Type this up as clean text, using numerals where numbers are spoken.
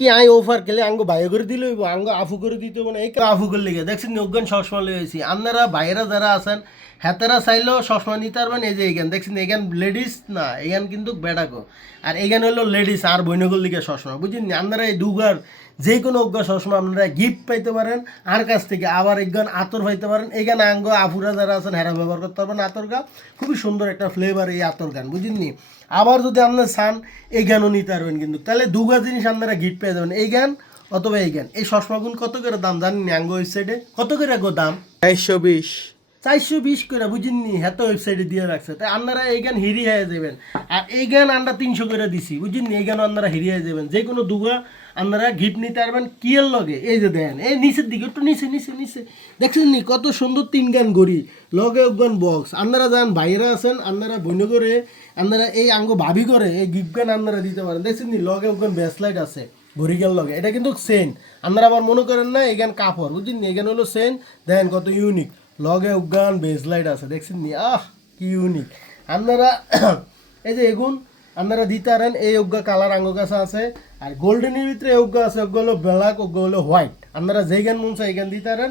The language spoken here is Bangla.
কি আই অফার কেলে আঙ্গো বাইরে করে দিলে হইব আঙ্গো আফু করে দিতে মানে এই আফু করে লেগে দেখছেন অজ্ঞান সসমা লইছি আপনারা বাইরে যারা আছেন হেতারা চাইলেও সসমা নিতে পারবেন এই যে এখান দেখছেন এখান লেডিস না এখান কিন্তু বেটাকো আর এখানে হলো লেডিস আর বৈনগর লিগে সসমা বুঝলেন আপনারা এই দুগার যে কোনো অজ্ঞা সসমা আপনারা গিফট পাইতে পারেন আর কাছ থেকে আবার একজন আতর পাইতে পারেন এখানে আঙ্গো আফুরা যারা আছেন হেরা ব্যবহার করতে পারবেন আতর গা খুবই সুন্দর একটা ফ্লেভার এই আতর গান বুঝলেন আবার যদি আপনার চান এই গানও নিতে পারবেন কিন্তু তাহলে দুগা জিনিস আপনারা গিফট পেয়ে যাবেন এই গান অথবা এই গান এই চশমাগুন কত করে দাম জানেন আঙ্গো ওয়েবসাইটে কত করে গো দাম 420। 420 করে বুঝিনি হ্যাঁ তো ওয়েবসাইটে দিয়ে রাখছে তাই আপনারা এই গান হিরি হয়ে যাবেন আর এই গান আমরা 300 করে দিছি বুঝিনি এই গান আপনারা হিরি হয়ে যাবেন যে কোনো দুগা আপনারা গিফট নিতে পারবেন কি এর লগে এই যে দেন এই নিচের দিকে একটু নিচে নিচে নিচে দেখছেন নি কত সুন্দর 3 গান গড়ি লগে গান বক্স আপনারা যান বাইরে আছেন আপনারা বন্য করে আপনারা এই আঙ্গ ভাবি করে এই গিফট গান আপনারা দিতে পারেন দেখছেন নি লগে গান ব্যাসলাইট আছে ভরিগাল লগে এটা কিন্তু সেন আপনারা আবার মনে করেন না এই গান কাপড় বুঝছেন নি এই গান হলো সেন দেখেন কত ইউনিক লগে উগান বেসলাইট আছে দেখছেন নি কি ইউনিক আপনারা এই যে এগুন আপনারা দিতে পারেন এই উগা কালার আঙ্গ কাছে আছে আর গোল্ডেনের ভিতরে উগা আছে ওগুলো হলো ব্ল্যাক ওগুলো হলো হোয়াইট আপনারা যেই গান মন চাই এই গান দিতে পারেন